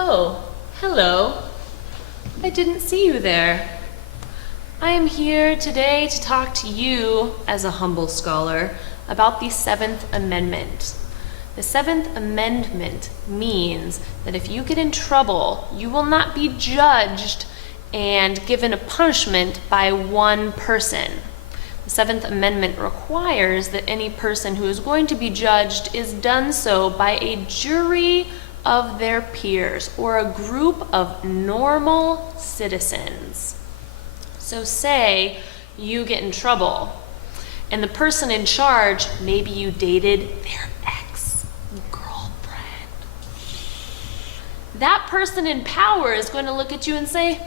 Oh, hello. I didn't see you there. I am here today to talk to you, as a humble scholar, about the Seventh Amendment. The Seventh Amendment means that if you get in trouble, you will not be judged and given a punishment by one person. The Seventh Amendment requires that any person who is going to be judged is done so by a jury of their peers or a group of normal citizens. So say you get in trouble and the person in charge, maybe you dated their ex-girlfriend. That person in power is going to look at you and say,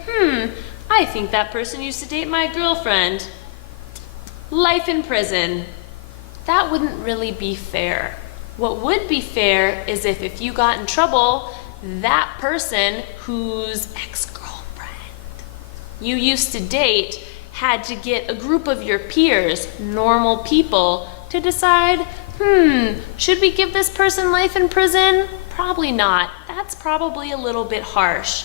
I think that person used to date my girlfriend. Life in prison. That wouldn't really be fair. What would be fair is if you got in trouble, that person whose ex-girlfriend you used to date had to get a group of your peers, normal people, to decide, should we give this person life in prison? Probably not. That's probably a little bit harsh.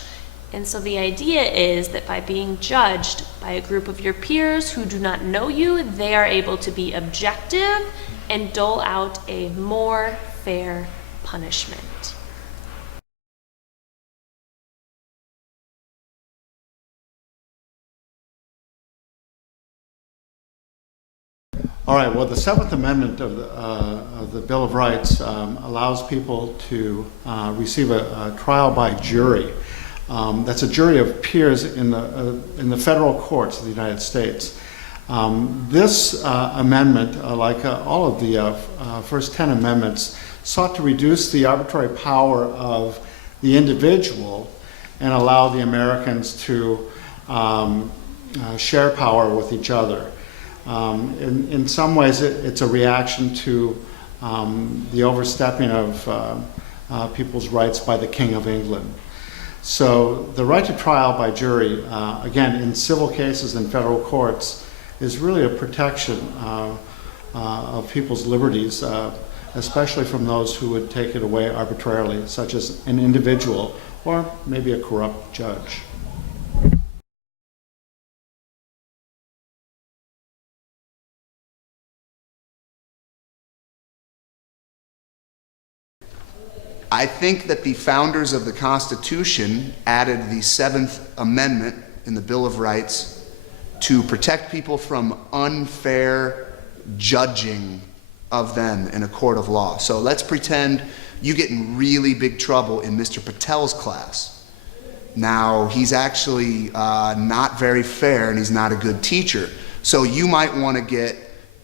And so the idea is that by being judged by a group of your peers who do not know you, they are able to be objective and dole out a more fair punishment. All right, well, the Seventh Amendment of the Bill of Rights allows people to receive a trial by jury. That's a jury of peers in the federal courts of the United States. This amendment, like all of the first 10 amendments, sought to reduce the arbitrary power of the individual and allow the Americans to share power with each other. In some ways, it's a reaction to the overstepping of people's rights by the King of England. So the right to trial by jury, again, in civil cases in federal courts, is really a protection of people's liberties, especially from those who would take it away arbitrarily, such as an individual or maybe a corrupt judge. I think that the founders of the Constitution added the Seventh Amendment in the Bill of Rights to protect people from unfair judging of them in a court of law. So let's pretend you get in really big trouble in Mr. Patel's class. Now, he's actually not very fair and he's not a good teacher. So you might want to get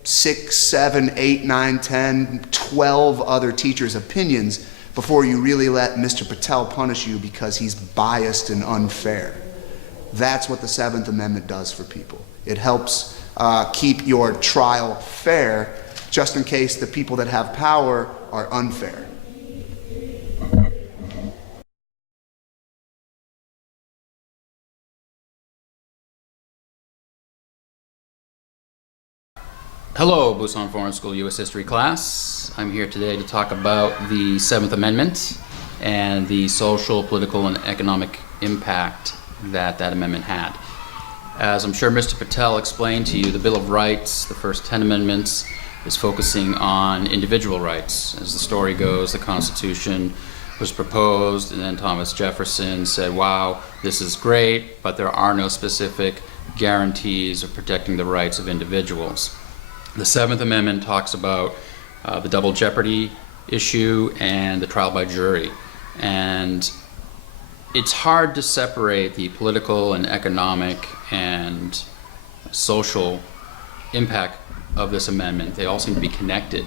6, 7, 8, 9, 10, 12 other teachers' opinions before you really let Mr. Patel punish you because he's biased and unfair. That's what the Seventh Amendment does for people. It helps keep your trial fair, just in case the people that have power are unfair. Hello, Busan Foreign School U.S. History class. I'm here today to talk about the Seventh Amendment and the social, political, and economic impact that that amendment had. As I'm sure Mr. Patel explained to you, the Bill of Rights, the first 10 amendments, is focusing on individual rights. As the story goes, the Constitution was proposed, and then Thomas Jefferson said, wow, this is great, but there are no specific guarantees of protecting the rights of individuals. The Seventh Amendment talks about the double jeopardy issue and the trial by jury. And it's hard to separate the political and economic and social impact of this amendment. They all seem to be connected.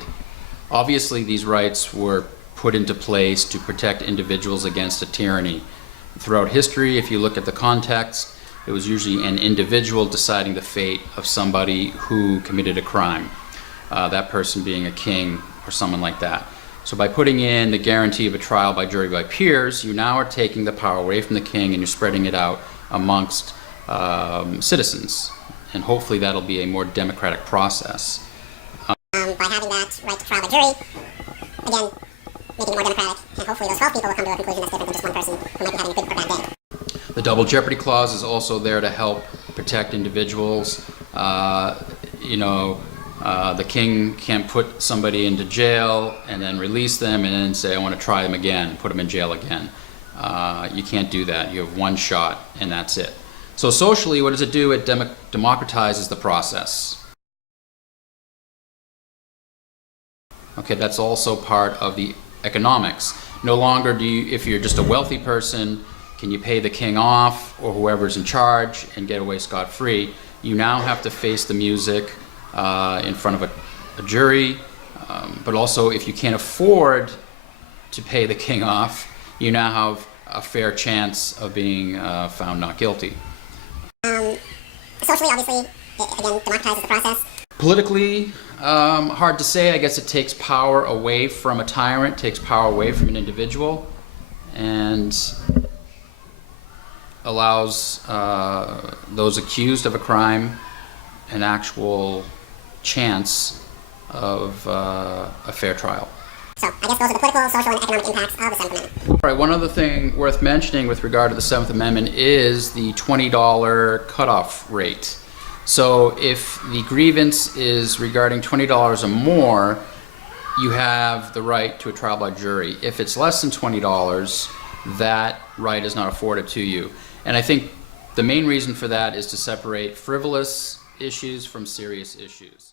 Obviously, these rights were put into place to protect individuals against a tyranny. Throughout history, if you look at the context, it was usually an individual deciding the fate of somebody who committed a crime, that person being a king or someone like that. So by putting in the guarantee of a trial by jury by peers, you now are taking the power away from the king and you're spreading it out amongst citizens. And hopefully that'll be a more democratic process. By having that right to trial by jury, again, making it more democratic, And hopefully those 12 people will come to a conclusion that's different than just one person who might be having a good or bad day. The double jeopardy clause is also there to help protect individuals. The king can't put somebody into jail and then release them and then say, I want to try them again, put them in jail again. You can't do that. You have one shot and that's it. So socially, what does it do? It democratizes the process. Okay, that's also part of the economics. No longer do you, if you're just a wealthy person, can you pay the king off or whoever's in charge and get away scot-free? You now have to face the music in front of a jury, but also if you can't afford to pay the king off, you now have a fair chance of being found not guilty. Socially, obviously, it again democratizes the process. Politically, hard to say. I guess it takes power away from a tyrant, takes power away from an individual, and allows those accused of a crime an actual chance of a fair trial. So, I guess those are the political, social, and economic impacts of the Seventh Amendment. All right, one other thing worth mentioning with regard to the Seventh Amendment is the $20 cutoff rate. So if the grievance is regarding $20 or more, you have the right to a trial by jury. If it's less than $20, that right is not afforded to you. And I think the main reason for that is to separate frivolous issues from serious issues.